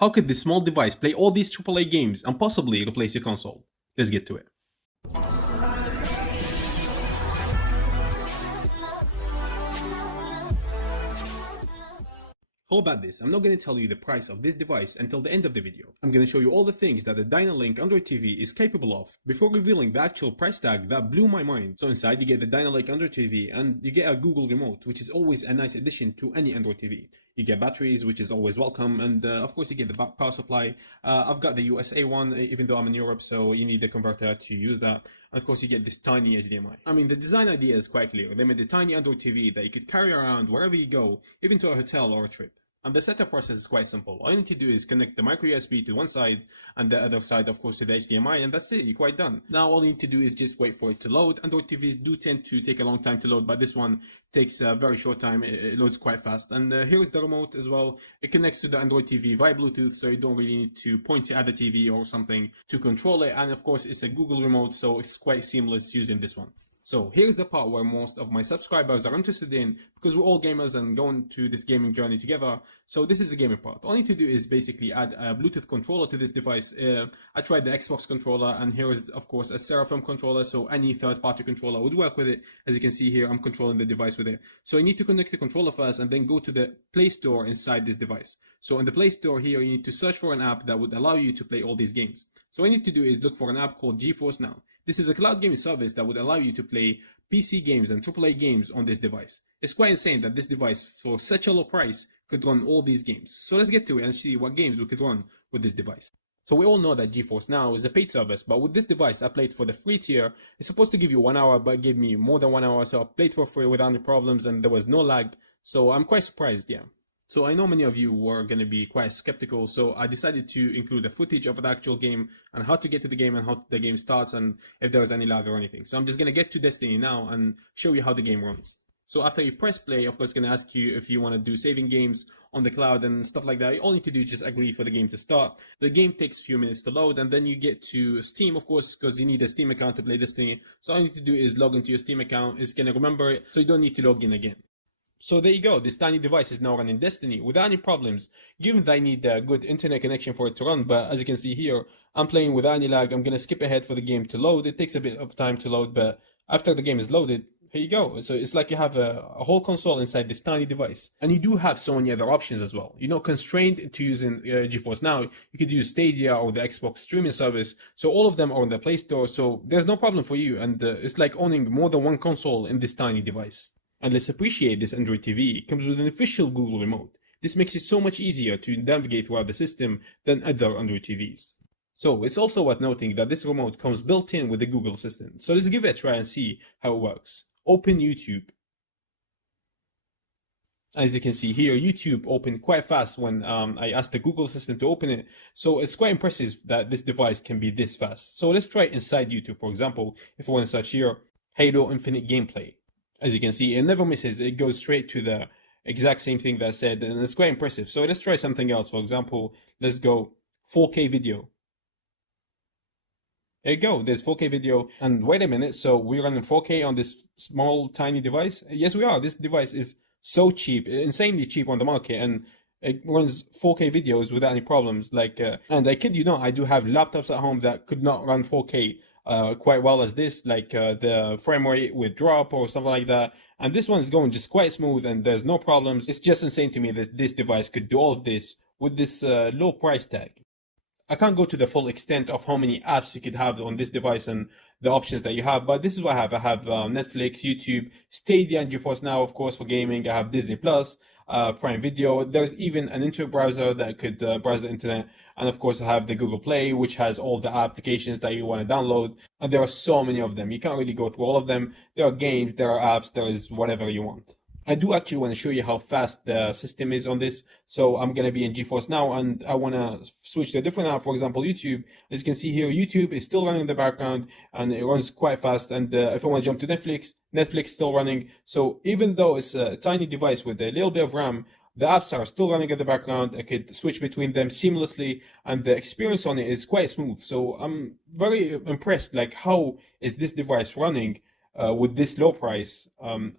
How could this small device play all these AAA games and possibly replace your console? Let's get to it. How about this? I'm not going to tell you the price of this device until the end of the video. I'm going to show you all the things that the Dynalink Android TV is capable of before revealing the actual price tag that blew my mind. So inside you get the Dynalink Android TV and you get a Google remote, which is always a nice addition to any Android TV. You get batteries, which is always welcome, and of course you get the power supply. I've got the USA one, even though I'm in Europe, so you need the converter to use that. And of course you get this tiny HDMI. I mean, the design idea is quite clear. They made a tiny Android TV that you could carry around wherever you go, even to a hotel or a trip. And the setup process is quite simple. All you need to do is connect the micro USB to one side and the other side, of course, to the HDMI, and that's it. You're quite done. Now all you need to do is just wait for it to load. Android TVs do tend to take a long time to load, but this one takes a very short time. It loads quite fast. And here is the remote as well. It connects to the Android TV via Bluetooth, so you don't really need to point it at the TV or something to control it. And of course, it's a Google remote, so it's quite seamless using this one. So here's the part where most of my subscribers are interested in, because we're all gamers and going to this gaming journey together. So this is the gaming part. All you need to do is basically add a Bluetooth controller to this device. I tried the Xbox controller, and here is of course a Seraphim controller, so any third-party controller would work with it. As you can see here, I'm controlling the device with it. So you need to connect the controller first and then go to the Play Store inside this device. So in the Play Store here, you need to search for an app that would allow you to play all these games. So what you need to do is look for an app called GeForce now. This is a cloud gaming service that would allow you to play PC games and AAA games on this device. It's quite insane that this device, for such a low price, could run all these games. So let's get to it and see what games we could run with this device. So we all know that GeForce Now is a paid service, but with this device I played for the free tier. It's supposed to give you 1 hour, but it gave me more than 1 hour, so I played for free without any problems and there was no lag. So I'm quite surprised, yeah. So I know many of you were going to be quite skeptical, so I decided to include the footage of the actual game and how to get to the game and how the game starts and if there was any lag or anything. So I'm just going to get to Destiny now and show you how the game runs. So after you press play, of course, it's going to ask you if you want to do saving games on the cloud and stuff like that. All you need to do is just agree for the game to start. The game takes a few minutes to load, and then you get to Steam, of course, because you need a Steam account to play Destiny. So all you need to do is log into your Steam account. It's going to remember it, so you don't need to log in again. So there you go, this tiny device is now running Destiny without any problems, given that I need a good internet connection for it to run. But as you can see here, I'm playing without any lag. I'm going to skip ahead for the game to load. It takes a bit of time to load, but after the game is loaded, here you go. So it's like you have a whole console inside this tiny device. And you do have so many other options as well. You're not constrained to using GeForce Now. You could use Stadia or the Xbox streaming service. So all of them are in the Play Store, so there's no problem for you. And it's like owning more than one console in this tiny device. And let's appreciate this Android TV. It comes with an official Google remote. This makes it so much easier to navigate throughout the system than other Android TVs. So it's also worth noting that this remote comes built in with the Google Assistant. So let's give it a try and see how it works. Open YouTube. As you can see here, YouTube opened quite fast when I asked the Google Assistant to open it. So it's quite impressive that this device can be this fast. So let's try it inside YouTube. For example, if I want to search here, Halo Infinite Gameplay. As you can see, it never misses. It goes straight to the exact same thing that I said, and it's quite impressive. So let's try something else. For example, let's go 4K video. There you go, there's 4K video. And wait a minute, so we're running 4K on this small, tiny device? Yes, we are. This device is so cheap, insanely cheap on the market, and it runs 4K videos without any problems. And I kid you not, I do have laptops at home that could not run 4K quite well as this, the frame rate would drop or something like that. And this one is going just quite smooth and there's no problems. It's just insane to me that this device could do all of this with this low price tag. I can't go to the full extent of how many apps you could have on this device and the options that you have, but this is what I have. I have Netflix, YouTube, Stadia, and GeForce Now, of course, for gaming. I have Disney Plus, Prime Video. There's even an internet browser that could browse the internet. And of course, I have the Google Play, which has all the applications that you want to download. And there are so many of them. You can't really go through all of them. There are games, there are apps, there is whatever you want. I do actually want to show you how fast the system is on this. So I'm going to be in GeForce Now and I want to switch to a different app. For example, YouTube. As you can see here, YouTube is still running in the background and it runs quite fast. And if I want to jump to Netflix, Netflix is still running. So even though it's a tiny device with a little bit of RAM, the apps are still running in the background. I could switch between them seamlessly and the experience on it is quite smooth. So I'm very impressed, like how is this device running with this low price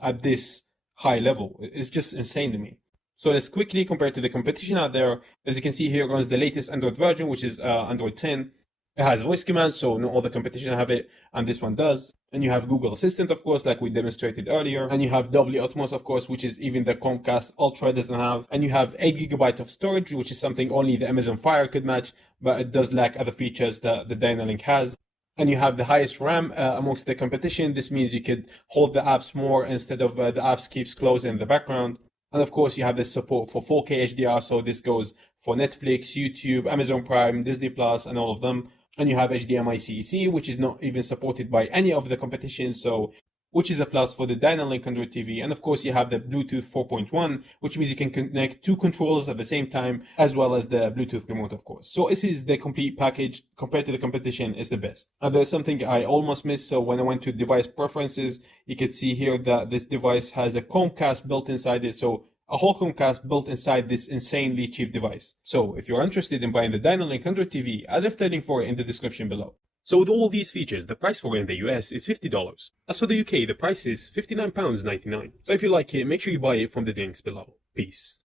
at this high level. It's just insane to me. So let's quickly compare to the competition out there. As you can see here, it runs the latest Android version, which is Android 10. It has voice commands, so not all the competition have it, and this one does. And you have Google Assistant, of course, like we demonstrated earlier. And you have Dolby Atmos, of course, which is even the Chromecast Ultra doesn't have. And you have 8 GB of storage, which is something only the Amazon Fire could match, but it does lack other features that the Dynalink has. And you have the highest RAM amongst the competition. This means you could hold the apps more instead of the apps keeps closed in the background. And of course, you have this support for 4K HDR, so this goes for Netflix, YouTube, Amazon Prime, Disney Plus, and all of them. And you have HDMI CEC, which is not even supported by any of the competition, so which is a plus for the Dynalink Android TV. And of course, you have the Bluetooth 4.1, which means you can connect 2 controllers at the same time, as well as the Bluetooth remote, of course. So this is the complete package. Compared to the competition, it's the best. And there's something I almost missed. So when I went to device preferences, you can see here that this device has a Chromecast built inside it. So a whole Chromecast built inside this insanely cheap device. So if you're interested in buying the Dynalink Android TV, I'll leave the link for it in the description below. So with all these features, the price for it in the US is $50. As for the UK, the price is £59.99. So if you like it, make sure you buy it from the links below. Peace.